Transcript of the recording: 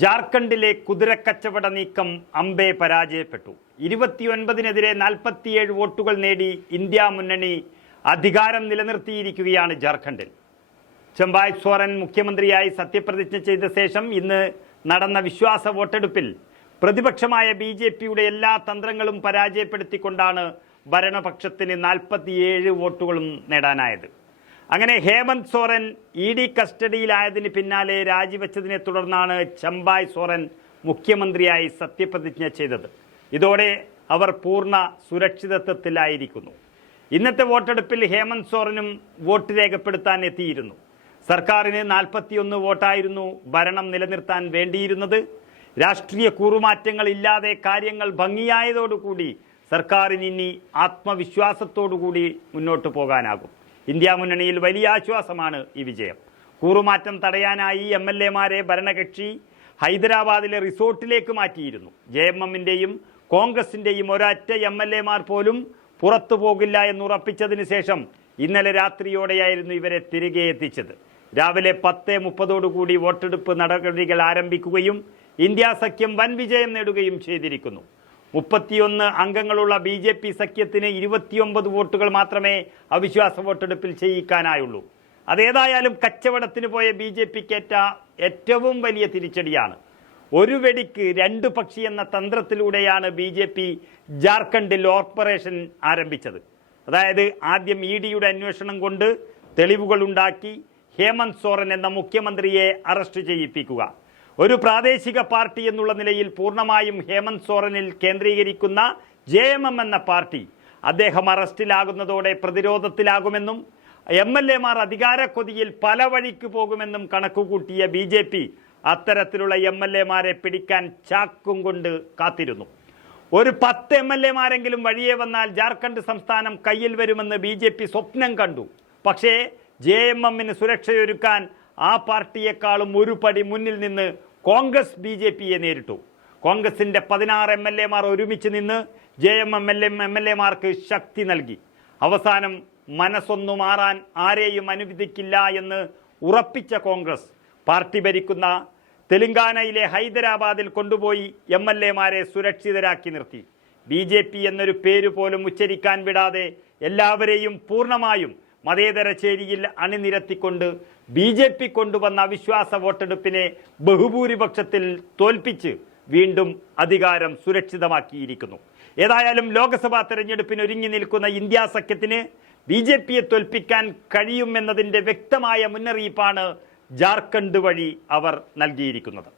ജാർഖണ്ഡിലെ കുതിരക്കച്ചവട നീക്കം അമ്പെ പരാജയപ്പെട്ടു. ഇരുപത്തിയൊൻപതിനെതിരെ നാൽപ്പത്തിയേഴ് വോട്ടുകൾ നേടി ഇന്ത്യ മുന്നണി അധികാരം നിലനിർത്തിയിരിക്കുകയാണ് ജാർഖണ്ഡിൽ. ചെമ്പായ് സോറൻ മുഖ്യമന്ത്രിയായി സത്യപ്രതിജ്ഞ ചെയ്ത ശേഷം ഇന്ന് നടന്ന വിശ്വാസ വോട്ടെടുപ്പിൽ പ്രതിപക്ഷമായ ബി ജെ പിയുടെ എല്ലാ തന്ത്രങ്ങളും പരാജയപ്പെടുത്തിക്കൊണ്ടാണ് ഭരണപക്ഷത്തിന് നാൽപ്പത്തിയേഴ് വോട്ടുകളും നേടാനായത്. അങ്ങനെ ഹേമന്ത് സോറൻ ഇ ഡി കസ്റ്റഡിയിലായതിന് പിന്നാലെ രാജിവെച്ചതിനെ തുടർന്നാണ് ചമ്പായ് സോറൻ മുഖ്യമന്ത്രിയായി സത്യപ്രതിജ്ഞ ചെയ്തത്. ഇതോടെ അവർ പൂർണ സുരക്ഷിതത്വത്തിലായിരിക്കുന്നു. ഇന്നത്തെ വോട്ടെടുപ്പിൽ ഹേമന്ത് സോറനും വോട്ട് രേഖപ്പെടുത്താൻ എത്തിയിരുന്നു. സർക്കാരിന് നാൽപ്പത്തിയൊന്ന് വോട്ടായിരുന്നു ഭരണം നിലനിർത്താൻ വേണ്ടിയിരുന്നത്. രാഷ്ട്രീയ കൂറുമാറ്റങ്ങൾ ഇല്ലാതെ കാര്യങ്ങൾ ഭംഗിയായതോടുകൂടി സർക്കാരിന് ഇനി ആത്മവിശ്വാസത്തോടുകൂടി മുന്നോട്ട് പോകാനാകും. ഇന്ത്യ മുന്നണിയിൽ വലിയ ആശ്വാസമാണ് ഈ വിജയം. കൂറുമാറ്റം തടയാനായി എം എൽ എമാരെ ഭരണകക്ഷി ഹൈദരാബാദിലെ റിസോർട്ടിലേക്ക് മാറ്റിയിരുന്നു. ജെ എം എമ്മിന്റെയും കോൺഗ്രസിന്റെയും ഒരൊറ്റ എം എൽ എമാർ പോലും പുറത്തു പോകില്ല എന്നുറപ്പിച്ചതിന് ശേഷം ഇന്നലെ രാത്രിയോടെയായിരുന്നു ഇവരെ തിരികെ എത്തിച്ചത്. രാവിലെ പത്ത് മുപ്പതോടുകൂടി വോട്ടെടുപ്പ് നടപടികൾ ആരംഭിക്കുകയും ഇന്ത്യ സഖ്യം വൻ വിജയം നേടുകയും ചെയ്തിരിക്കുന്നു. മുപ്പത്തിയൊന്ന് അംഗങ്ങളുള്ള ബി ജെ പി സഖ്യത്തിന് ഇരുപത്തിയൊമ്പത് വോട്ടുകൾ മാത്രമേ അവിശ്വാസ വോട്ടെടുപ്പിൽ ചെയ്യിക്കാനായുള്ളൂ. അതേതായാലും കച്ചവടത്തിന് പോയ ബി ജെ പിക്കേറ്റ ഏറ്റവും വലിയ തിരിച്ചടിയാണ്. ഒരു വെടിക്ക് രണ്ട് പക്ഷി എന്ന തന്ത്രത്തിലൂടെയാണ് ബി ജെ പി ജാർഖണ്ഡിൽ ഓപ്പറേഷൻ ആരംഭിച്ചത്. അതായത് ആദ്യം ഇ ഡിയുടെ അന്വേഷണം കൊണ്ട് തെളിവുകൾ ഉണ്ടാക്കി ഹേമന്ത് സോറൻ എന്ന മുഖ്യമന്ത്രിയെ അറസ്റ്റ് ചെയ്യിപ്പിക്കുക. ഒരു പ്രാദേശിക പാർട്ടി എന്നുള്ള നിലയിൽ പൂർണമായും ഹേമന്ത് സോറനിൽ കേന്ദ്രീകരിക്കുന്ന ജെ എം എം എന്ന പാർട്ടി അദ്ദേഹം അറസ്റ്റിലാകുന്നതോടെ പ്രതിരോധത്തിലാകുമെന്നും എം എൽ എമാർ അധികാരക്കൊതിയിൽ പല വഴിക്ക് പോകുമെന്നും കണക്കുകൂട്ടിയ ബി ജെ പി അത്തരത്തിലുള്ള എം എൽ എമാരെ പിടിക്കാൻ ചാക്കും കൊണ്ട് കാത്തിരുന്നു. ഒരു പത്ത് എം എൽ എമാരെങ്കിലും വഴിയെ വന്നാൽ ജാർഖണ്ഡ് സംസ്ഥാനം കയ്യിൽ വരുമെന്ന് ബി ജെ പി സ്വപ്നം കണ്ടു. പക്ഷേ ജെ എം എമ്മിന് സുരക്ഷയൊരുക്കാൻ ആ പാർട്ടിയെക്കാളും ഒരു പടി മുന്നിൽ നിന്ന് കോൺഗ്രസ് ബി ജെ പിയെ നേരിട്ടു. കോൺഗ്രസിന്റെ പതിനാറ് എം എൽ എമാർ ഒരുമിച്ച് നിന്ന് J M M L M M L എമാർക്ക് ശക്തി നൽകി. അവസാനം മനസ്സൊന്നു മാറാൻ ആരെയും അനുവദിക്കില്ല എന്ന് ഉറപ്പിച്ച കോൺഗ്രസ് പാർട്ടി ഭരിക്കുന്ന തെലങ്കാനയിലെ ഹൈദരാബാദിൽ കൊണ്ടുപോയി എം എൽ എമാരെ സുരക്ഷിതരാക്കി നിർത്തി. ബി ജെ പി എന്നൊരു പേര് പോലും ഉച്ചരിക്കാൻ വിടാതെ എല്ലാവരെയും പൂർണമായും മതേതര ചേരിയിൽ അണിനിരത്തിക്കൊണ്ട് ബി ജെ പി കൊണ്ടുവന്ന അവിശ്വാസ വോട്ടെടുപ്പിനെ ബഹുഭൂരിപക്ഷത്തിൽ തോൽപ്പിച്ച് വീണ്ടും അധികാരം സുരക്ഷിതമാക്കിയിരിക്കുന്നു. ഏതായാലും ലോക്സഭാ തെരഞ്ഞെടുപ്പിന് ഒരുങ്ങി നിൽക്കുന്ന ഇന്ത്യ സഖ്യത്തിന് ബി ജെ പിയെ തോൽപ്പിക്കാൻ കഴിയുമെന്നതിന്റെ വ്യക്തമായ മുന്നറിയിപ്പാണ് ജാർഖണ്ഡ് വഴി അവർ നൽകിയിരിക്കുന്നത്.